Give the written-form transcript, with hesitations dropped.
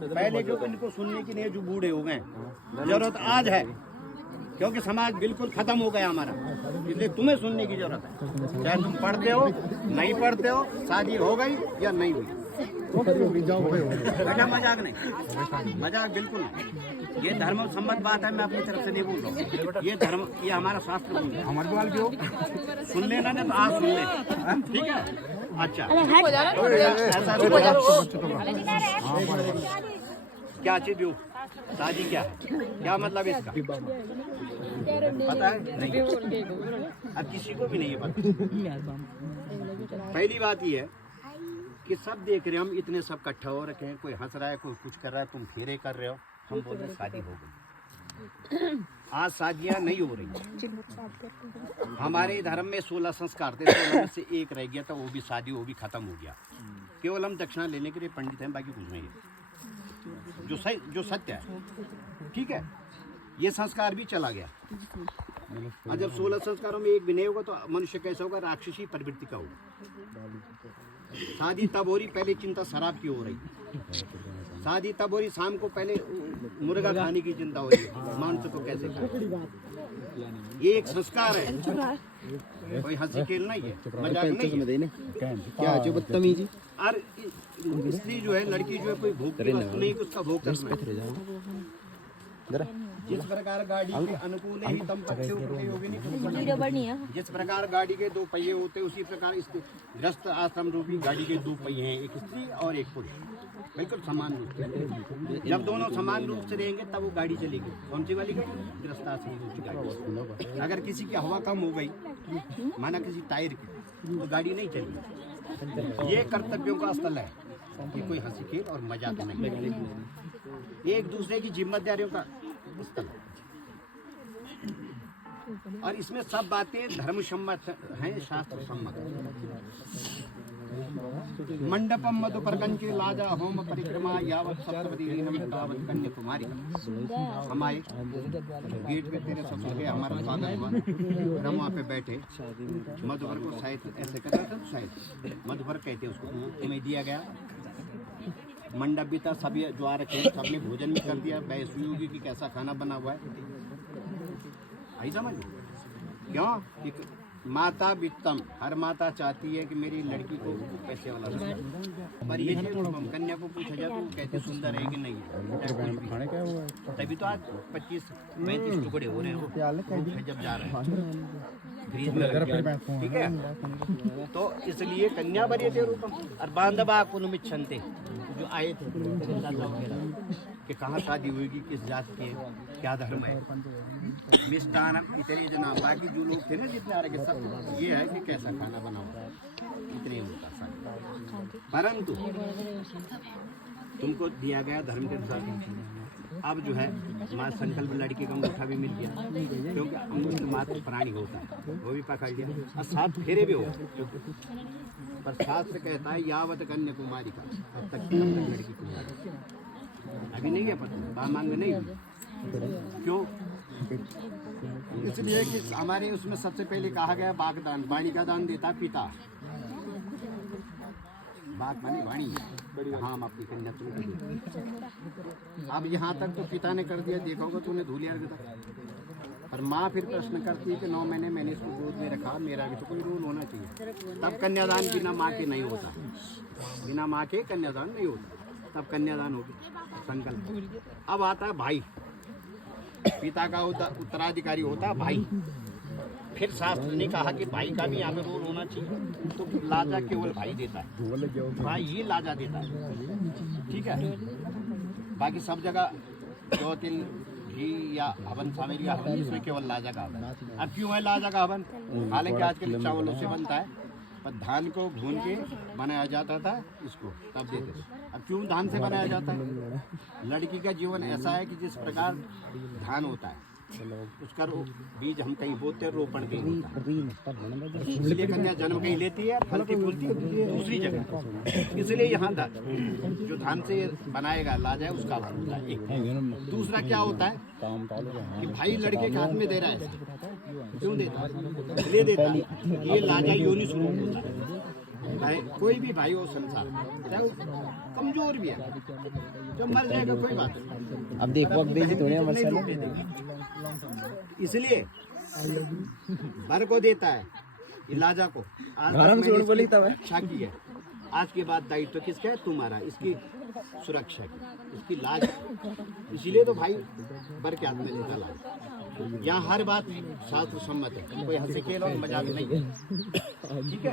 पहले जो इनको सुनने की नहीं, जो बूढ़े हो गए, जरूरत आज है क्योंकि समाज बिल्कुल खत्म हो गया हमारा, इसलिए तुम्हें सुनने की जरूरत है। चाहे तुम पढ़ते हो नहीं पढ़ते हो, शादी हो गई या नहीं हुई, बेटा मजाक नहीं, मजाक बिल्कुल नहीं। ये धर्म सम्मत बात है, मैं अपनी तरफ से नहीं बोल रहा हूँ। ये धर्म, ये हमारा शास्त्र बोल रहा है। हमारे बाल क्यों सुन लेना ना, तो आज सुन ले, ठीक है। अच्छा क्या चीज हो, शादी क्या है, क्या मतलब इसका पता है? नहीं, अब किसी को भी नहीं है पता। पहली बात ये है कि सब देख रहे हैं, हम इतने सब इकट्ठा हो रखे हैं, कोई हंस रहा है, कोई कुछ कर रहा है, तुम फेरे कर रहे हो, हम बोल रहे शादी हो गई। आज शादियां नहीं हो रही। हमारे धर्म में 16 संस्कार थे, 16 में से एक रह गया था, वो भी शादी, वो भी खत्म हो गया। केवल हम दक्षिणा लेने के लिए पंडित हैं, बाकी कुछ नहीं है। जो सत्य है, ठीक है, ये संस्कार भी चला गया। और जब 16 संस्कारों में एक भी नहीं होगा तो मनुष्य कैसा होगा, राक्षसी प्रवृत्ति का होगा। शादी तब हो रही, पहले चिंता शराब की हो रही। शादी तब हो रही, शाम को पहले मुर्गा खाने की चिंता हो रही है, मांस तो कैसे खाए। ये एक संस्कार है, कोई हंसी खेल नहीं है, मजाक नहीं है। क्या जो बदतमीजी। और स्त्री जो है, लड़की जो है, कोई भोग की वस्तु नहीं, उसका भोग करना है। जिस प्रकार गाड़ी के अनुकूल ही तम पक्षे उपयोगिनी, जिस प्रकार गाड़ी के 2 पहिए होते, उसी प्रकार इस ग्रस्त आश्रम रूपी गाड़ी के 2 पहिए हैं, एक स्त्री और एक पुरुष, बिल्कुल समान रूप से। जब दोनों समान रूप से रहेंगे तब वो गाड़ी चलेगी। कौन सी वाली गाड़ी? ग्रस्त आश्रम रूपी गाड़ी। अगर किसी की हवा कम हो गई, माना किसी टायर की, तो गाड़ी नहीं चलेगी। ये कर्तव्यों का स्थल है, ये कोई हंसी खेल और मजाक नहीं, एक दूसरे की जिम्मेदारियों का स्थल है। और इसमें सब बातें धर्म सम्मत हैं, शास्त्र सम्मत। मंडपम मधु परकंचे लाजा होम परिक्रमा यावत सप्तपदी तावत कन्याकुमारी। हम आए गेट पे, तेरे सब लगे, हमारा स्वागत हुआ, हम वहाँ पे बैठे। मधुवर को शायद ऐसे कर रहा था, शायद मधुवर कहते हैं उसको, तुम्हें दिया गया मंडप भी था, सभी जो आ रखे हैं, सबने भोजन भी कर दिया। बहस हुई होगी कि कैसा खाना बना हुआ है, आई समझ क्यों? कि माता वित्तम, हर माता चाहती है कि मेरी लड़की को पैसे वाला रहे। पर ये कन्या को पूछा जाए तो कहते सुंदर है कि नहीं, तभी तो आज 25-35 टुकड़े हो रहे हैं जब जा रहे हैं, ठीक है। तो इसलिए कन्या बरियते रूपम और बांधवा कुलमिच्छन्ते, जो आए थे कि कहाँ शादी होगी, किस जात की है, क्या धर्म है, मिष्टान इतने जना, बाकी जो लोग थे ना जितने आ रहे सब ये है कि कैसा खाना बना हुआ है, इतने उनका शादी। परंतु तुमको दिया गया धर्म के अनुसार। अब जो है माँ संकल्प लड़की का अंगूठा भी मिल गया, क्योंकि अंगूठा मात्र प्राणी होता है, वो भी पकड़ लिया और 7 फेरे भी हो। पर शास्त्र कहता है यावत कन्याकुमारी का, तब तक लड़की कुमारी। अभी नहीं है पता, मांग नहीं हुई। क्यों? इसलिए कि हमारे उसमें सबसे पहले कहा गया बागदान, वाणी का दान देता पिता। बाग मानी वाणी, हाँ हम अपनी कन्या तुम। अब यहाँ तक तो पिता ने कर दिया, देखा होगा तूने धूलिया तक। पर माँ फिर प्रश्न करती है कि 9 महीने मैंने इसको गोद में रखा, मेरा भी तो कोई रूल होना चाहिए। तब कन्यादान बिना माँ के नहीं होता, बिना माँ के कन्यादान नहीं होता, तब कन्यादान हो गया संकल्प। अब आता है भाई, पिता का उत्तराधिकारी होता है भाई। फिर शास्त्र ने कहा कि भाई का भी यहाँ पे रोल होना चाहिए, तो लाजा केवल भाई देता है, भाई ही लाजा देता है, ठीक है। बाकी सब जगह ज्योतिल घी या हवन शामिल या हवन, इसमें केवल लाजा का हवन। अब क्यों है लाजा का हवन? हालांकि आजकल चावलों से बनता है, पर धान को भून के बनाया जाता था इसको, तब देते। अब क्यों धान से बनाया जाता है? लड़की का जीवन ऐसा है कि जिस प्रकार धान होता है, उसका बीज हम कहीं बोते हैं, रोपण कहीं होता है, इसलिए कन्या जन्म कहीं लेती है, फलती फूलती है दूसरी जगह। इसलिए यहाँ जो धान से बनाएगा लाजा उसका होता है एक। दूसरा क्या होता है कि भाई लड़के के हाथ में दे रहा है, क्यों देता है? इसलिए देता है ये लाजा योनि स्वरूप होता है। भाई कोई भी भाई हो संसार, चाहे वो कमजोर भी है, जब मर जाएगा कोई बात नहीं। अब देख वक्त दे थोड़े मर इसलिए बर को देता है इलाजा को। आज तक गरम मैंने जोड़ बोली इसकी तब है। रक्षा की है। आज के बाद दायित्व किसका है? तुम्हारा, इसकी सुरक्षा की, इसकी लाज। इसीलिए तो भाई बर के हाथ में निकाला। यहाँ हर बात शास्त्र सम्मत है, कोई हंसी खेल और मजाक नहीं है। ठीक है।